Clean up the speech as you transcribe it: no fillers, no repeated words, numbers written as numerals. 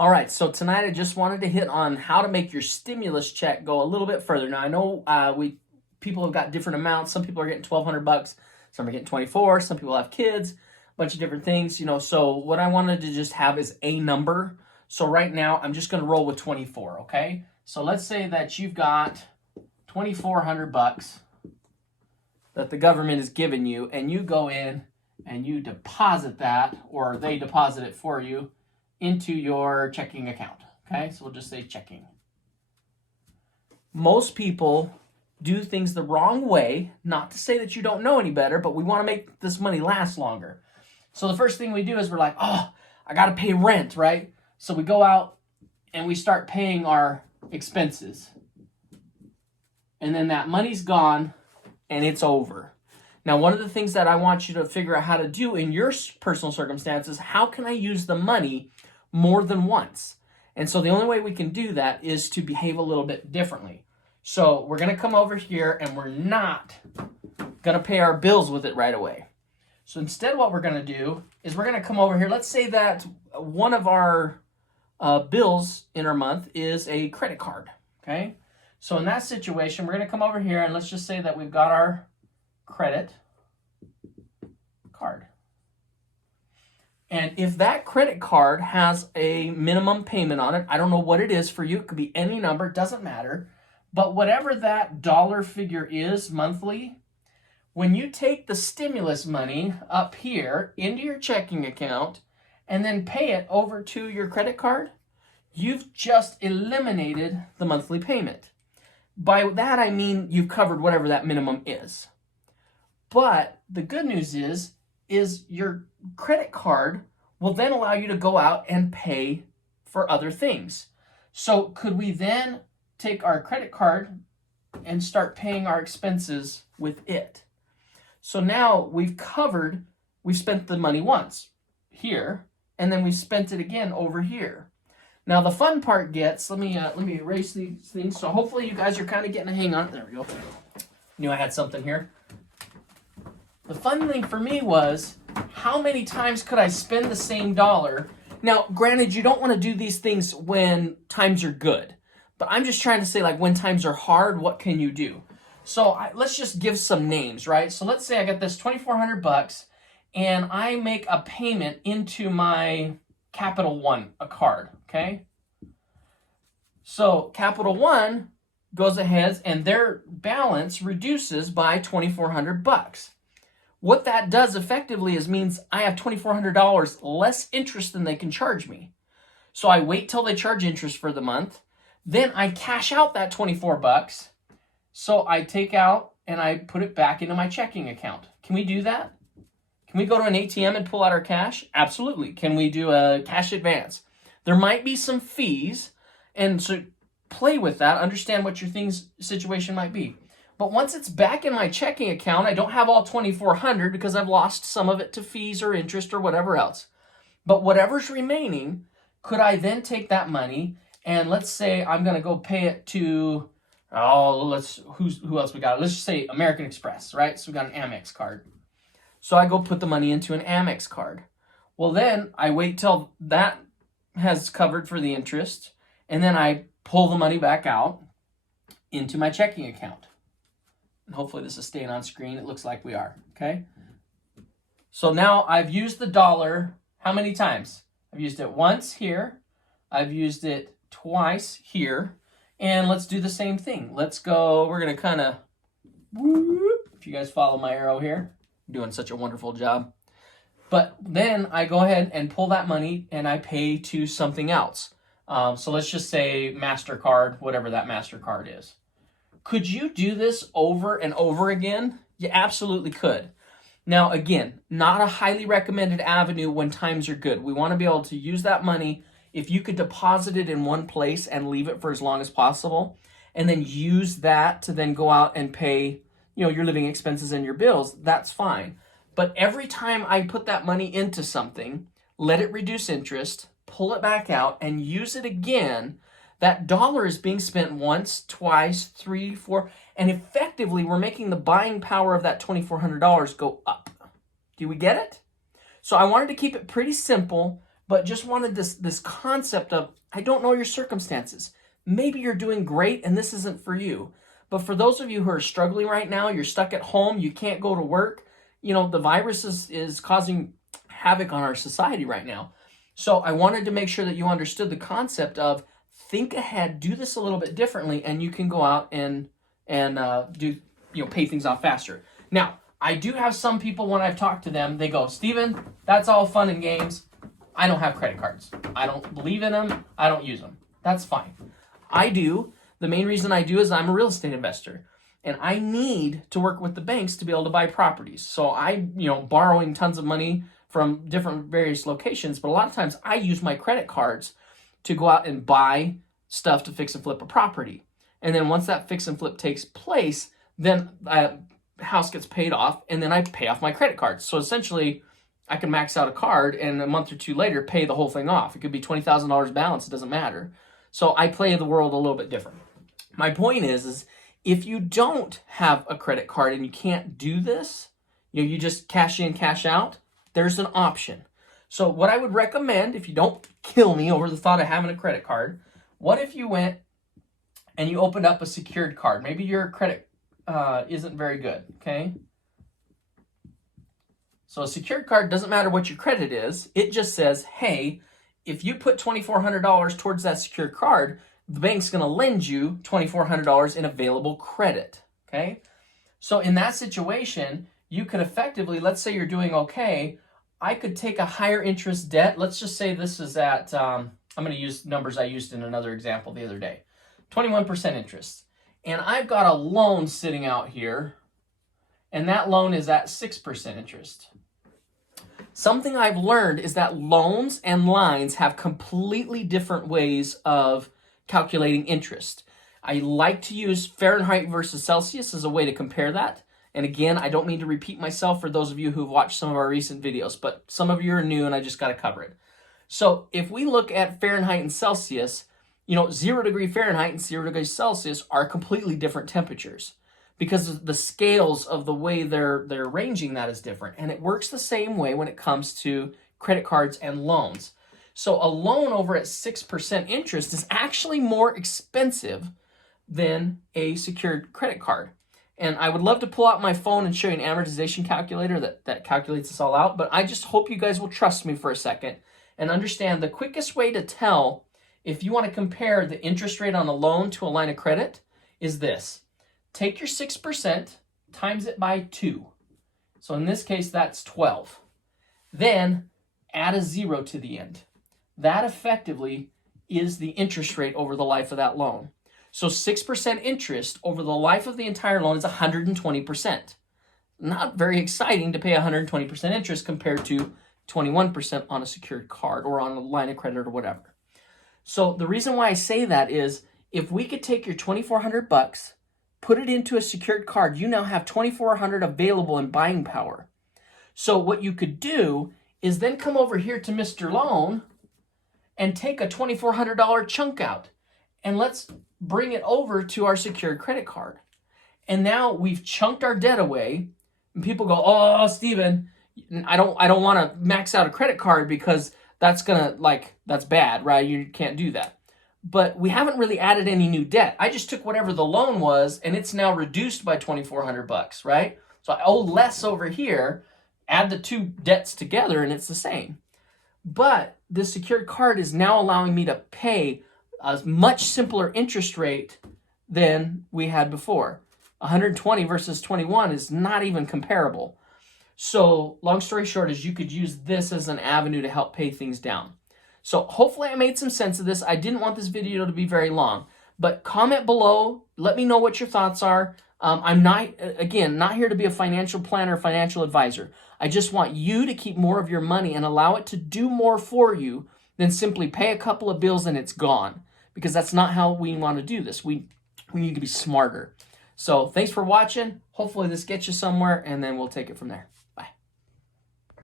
All right, so tonight I just wanted to hit on how to make your stimulus check go a little bit further. Now I know people have got different amounts. Some people are getting $1,200, some are getting 24. Some people have kids, a bunch of different things. So what I wanted to just have is a number. So right now I'm just going to roll with 24. Okay, so let's say that you've got $2,400 that the government is giving you, and you go in and you deposit that, or they deposit it for you into your checking account. Okay, so we'll just say checking. Most people do things the wrong way, not to say that you don't know any better, but we want to make this money last longer. So the first thing we do is we're like, oh, I got to pay rent, right? So we go out and we start paying our expenses. And then that money's gone and it's over. Now, one of the things that I want you to figure out how to do in your personal circumstances, how can I use the money more than once? And so the only way we can do that is to behave a little bit differently. So we're going to come over here and we're not going to pay our bills with it right away. So instead what we're going to do is we're going to come over here. Let's say that one of our bills in our month is a credit card. Okay. So in that situation, we're going to come over here and let's just say that we've got our credit card. And if that credit card has a minimum payment on it, I don't know what it is for you. It could be any number, doesn't matter. But whatever that dollar figure is monthly, when you take the stimulus money up here into your checking account and then pay it over to your credit card, you've just eliminated the monthly payment. By that, I mean you've covered whatever that minimum is. But the good news is your credit card will then allow you to go out and pay for other things. So could we then take our credit card and start paying our expenses with it? So now we've spent the money once here, and then we spent it again over here. Now the fun part gets, let me erase these things. So hopefully you guys are kind of getting a hang on it. There we go. Knew I had something here. The fun thing for me was, how many times could I spend the same dollar? Now, granted, you don't want to do these things when times are good, but I'm just trying to say, like, when times are hard, what can you do? So let's just give some names, right? So let's say I got this $2,400 and I make a payment into my Capital One, a card, okay? So Capital One goes ahead and their balance reduces by $2,400. What that does effectively is means I have $2,400 less interest than they can charge me. So I wait till they charge interest for the month. Then I cash out that $24. So I take out and I put it back into my checking account. Can we do that? Can we go to an ATM and pull out our cash? Absolutely. Can we do a cash advance? There might be some fees, and so play with that. Understand what your situation might be. But once it's back in my checking account, I don't have all $2,400 because I've lost some of it to fees or interest or whatever else. But whatever's remaining, could I then take that money and let's say I'm going to go pay it to, who else we got? Let's just say American Express, right? So we got an Amex card. So I go put the money into an Amex card. Well, then I wait till that has covered for the interest, and then I pull the money back out into my checking account. And hopefully this is staying on screen. It looks like we are, okay? So now I've used the dollar how many times? I've used it once here. I've used it twice here. And let's do the same thing. Let's go, we're going to kind of, if you guys follow my arrow here, I'm doing such a wonderful job. But then I go ahead and pull that money and I pay to something else. So let's just say MasterCard, whatever that MasterCard is. Could you do this over and over again? You absolutely could. Now, again, not a highly recommended avenue when times are good. We want to be able to use that money. If you could deposit it in one place and leave it for as long as possible, and then use that to then go out and pay, your living expenses and your bills, that's fine. But every time I put that money into something, let it reduce interest, pull it back out, and use it again, that dollar is being spent once, twice, 3, 4, and effectively we're making the buying power of that $2,400 go up. Do we get it? So I wanted to keep it pretty simple. but just wanted this concept of, I don't know your circumstances. Maybe you're doing great and this isn't for you. But for those of you who are struggling right now, you're stuck at home, you can't go to work, you know, the virus is causing havoc on our society right now. So I wanted to make sure that you understood the concept of think ahead, do this a little bit differently, and you can go out and do, you know, pay things off faster. Now, I do have some people, when I've talked to them, they go, Stephen, that's all fun and games. I don't have credit cards. I don't believe in them. I don't use them. That's fine. I do. The main reason I do is I'm a real estate investor, and I need to work with the banks to be able to buy properties. So I, you know, borrowing tons of money from different various locations, but a lot of times I use my credit cards to go out and buy stuff to fix and flip a property. And then once that fix and flip takes place, then house gets paid off, and then I pay off my credit cards. So essentially, I can max out a card and a month or two later pay the whole thing off. It could be $20,000 balance, it doesn't matter. So I play the world a little bit different. My point is if you don't have a credit card and you can't do this, you know, you just cash in, cash out, there's an option. So what I would recommend, if you don't kill me over the thought of having a credit card, what if you went and you opened up a secured card? Maybe your credit isn't very good, okay? So a secured card doesn't matter what your credit is. It just says, hey, if you put $2,400 towards that secured card, the bank's going to lend you $2,400 in available credit, okay? So in that situation, you could effectively, let's say you're doing okay, I could take a higher interest debt. Let's just say this is at, I'm going to use numbers I used in another example the other day, 21% interest. And I've got a loan sitting out here, and that loan is at 6% interest. Something I've learned is that loans and lines have completely different ways of calculating interest. I like to use Fahrenheit versus Celsius as a way to compare that. And again, I don't mean to repeat myself for those of you who've watched some of our recent videos, but some of you are new and I just got to cover it. So if we look at Fahrenheit and Celsius, you know, 0 degree Fahrenheit and 0 degree Celsius are completely different temperatures because the scales of the way they're arranging that is different. And it works the same way when it comes to credit cards and loans. So a loan over at 6% interest is actually more expensive than a secured credit card. And I would love to pull out my phone and show you an amortization calculator that calculates this all out, but I just hope you guys will trust me for a second and understand the quickest way to tell if you want to compare the interest rate on a loan to a line of credit is this. Take your 6%, times it by 2. So in this case, that's 12. Then add a 0 to the end. That effectively is the interest rate over the life of that loan. So 6% interest over the life of the entire loan is 120%. Not very exciting to pay 120% interest compared to 21% on a secured card or on a line of credit or whatever. So the reason why I say that is if we could take your $2,400, put it into a secured card, you now have $2,400 available in buying power. So what you could do is then come over here to Mr. Loan and take a $2,400 chunk out. And let's bring it over to our secured credit card. And now we've chunked our debt away. And people go, oh, Stephen, I don't want to max out a credit card because that's bad, right? You can't do that. But we haven't really added any new debt. I just took whatever the loan was and it's now reduced by $2,400, right? So I owe less over here, add the two debts together and it's the same. But this secured card is now allowing me to pay a much simpler interest rate than we had before. 120 versus 21 is not even comparable. So long story short is you could use this as an avenue to help pay things down. So hopefully I made some sense of this. I didn't want this video to be very long, but comment below. Let me know what your thoughts are. I'm not here to be a financial planner, financial advisor. I just want you to keep more of your money and allow it to do more for you than simply pay a couple of bills and it's gone. Because that's not how we want to do this. We need to be smarter. So thanks for watching. Hopefully this gets you somewhere and then we'll take it from there.